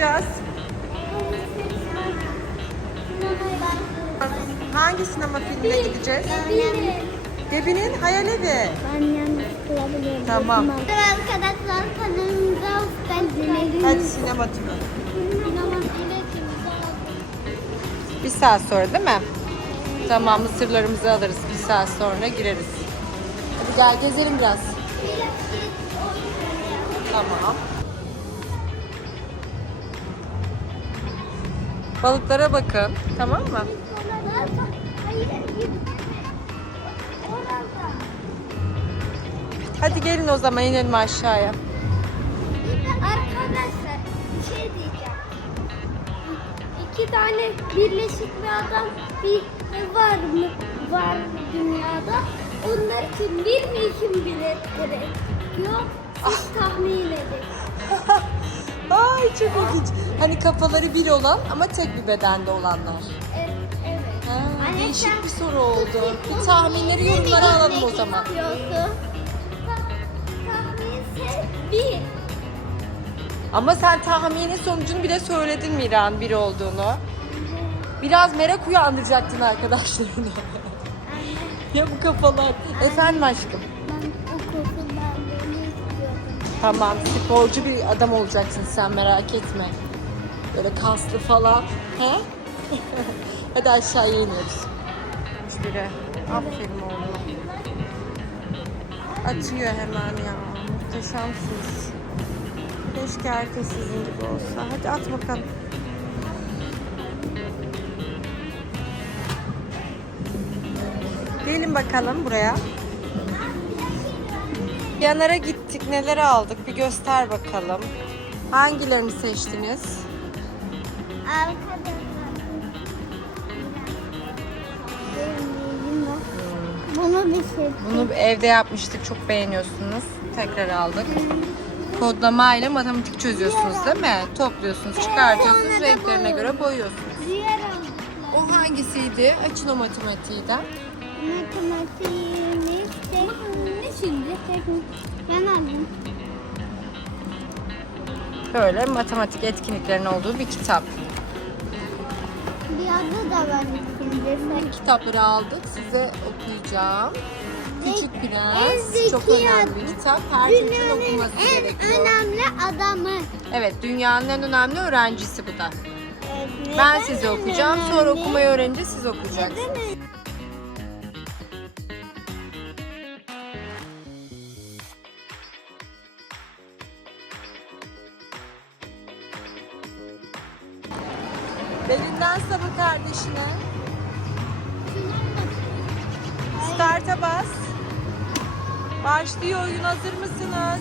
yapacağız? Hangi sinema filmine gideceğiz? Debi'nin Hayal Evi. Ben yalnız kılabilirim. Tamam. Arkadaşlar kanalımıza hoş geldiniz. Hadi sinema turu. Bir saat sonra değil mi? Tamam mısırlarımızı alırız. Bir saat sonra gireriz. Hadi gel gezelim biraz. Tamam. Balıklara bakın. Tamam mı? Hadi gelin o zaman inelim aşağıya. Arkadaşlar bir şey diyeceğim. İki tane birleşik bir adam bir var mı? Var dünyada. Onlar için bir mi iki mi bilet gerekiyor? Siz tahmin edin. Çok ilginç. Hani kafaları bir olan ama tek bir bedende olanlar. Evet. evet. Ha, Anne, değişik bir soru oldu. Bir tahminleri yorumlara alalım o zaman. bir. Ama sen tahminin sonucunu bile söyledin Miran bir olduğunu. Biraz merak uyandıracaktın arkadaşlarını. ya bu kafalar. Efendim aşkım. Tamam sporcu bir adam olacaksın sen merak etme. Böyle kaslı falan. He? Hadi aşağıya iniyoruz. Biri. Aferin oğlum. Atıyor hemen ya. Muhteşemsiniz. Keşke herkes sizin gibi olsa. Hadi at bakalım. Gelin bakalım buraya. Yanara gittik. Neler aldık? Bir göster bakalım. Hangilerini seçtiniz? Bunu bir şey. Bunu evde yapmıştık. Çok beğeniyorsunuz. Tekrar aldık. Kodlama ile matematik çözüyorsunuz değil mi? Topluyorsunuz, çıkartıyorsunuz, renklerine göre boyuyorsunuz. O hangisiydi? Açın o matematiği de. Matematiğini tek... Şimdi? Teknik. Ben aldım. Böyle matematik etkinliklerinin olduğu bir kitap. Bir adı da var içinde. Kitapları aldık. Size okuyacağım. Küçük en Prens. Çok önemli bir kitap. Her çocuğun Dünyanın okuması en gerekiyor. önemli adamı. Evet, dünyanın en önemli öğrencisi bu da. Evet, Ben neden size okuyacağım. Sonra önemli? okumayı öğrenince siz okuyacaksınız. Neden Belinden sabı kardeşine. Start'a bas. Başlıyor oyun. Hazır mısınız?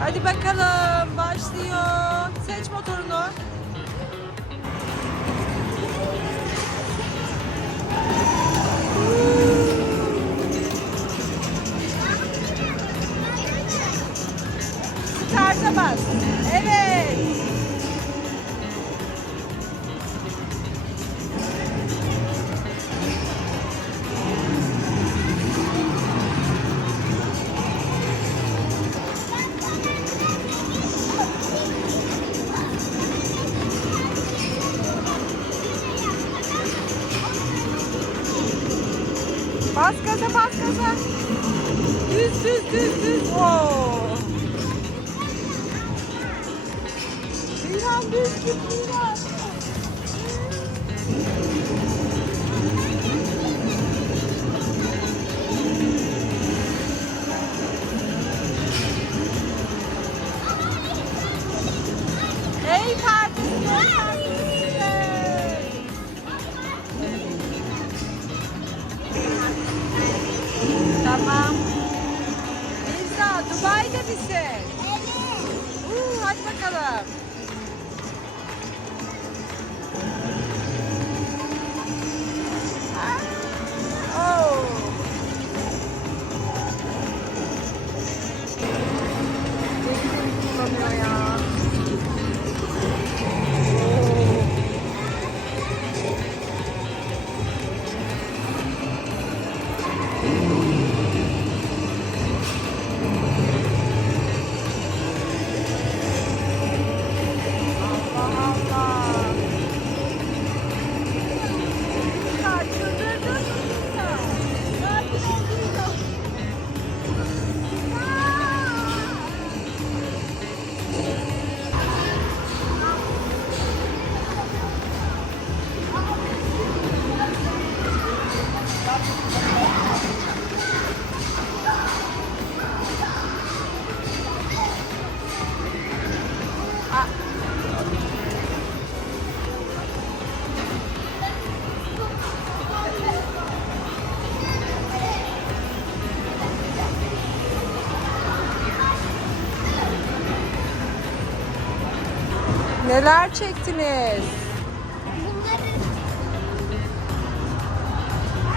Hadi bakalım. Başlıyor. Seç motorunu. Bas gaza bas gaza. Düz düz düz düz. Oo. Miran düz git Miran. Misin? Evet. Uuu, hadi bakalım. Neler çektiniz? Bunları...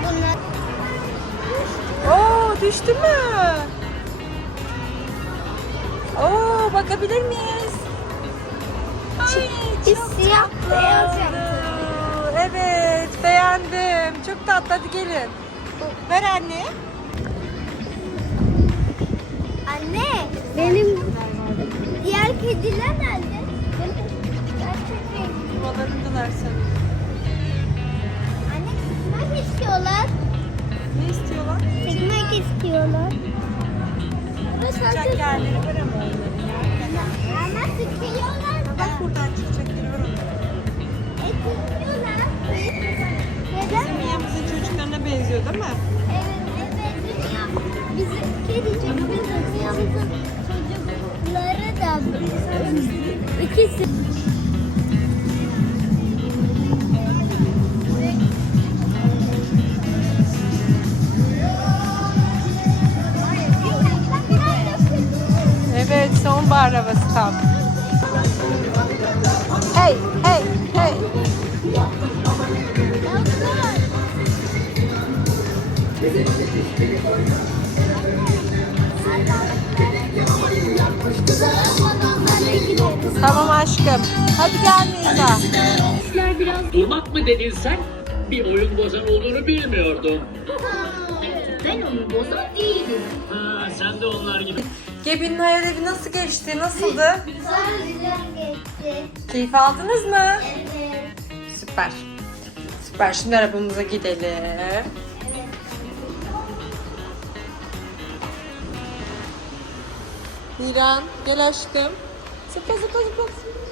Bunlar... Oo düştü mü? Oo bakabilir miyiz? Ay, Biz çok siyah beyaz. Evet beğendim. Çok tatlı hadi gelin. Ver anne. Anne, benim diğer kediler nerede? Yuvalarındalar sanırım. Anne, sıkmak istiyorlar. Ne istiyorlar? Sıkmak istiyorlar. Çıkacak yerleri var ama onların. Ama sıkıyorlar da. Bak buradan çıkacak yeri var onların. E, sıkıyorlar. Neden? Bizim Mia'mızın çocuklarına benziyor değil mi? Evet, bizim kedicik, bizim dünyamızın çocukları da ikisi. Aşkım. Hadi gel Nisa. Durmak mı dedin sen? Bir oyun bozan olduğunu bilmiyordum. Ben onu bozan değilim. Ha, sen de onlar gibi. Gebi'nin hayal evi nasıl geçti? Nasıldı? Güzel güzel geçti. Keyif aldınız mı? Evet. Süper. Süper. Şimdi arabamıza gidelim. Niran gel aşkım. Você faz a coisa pra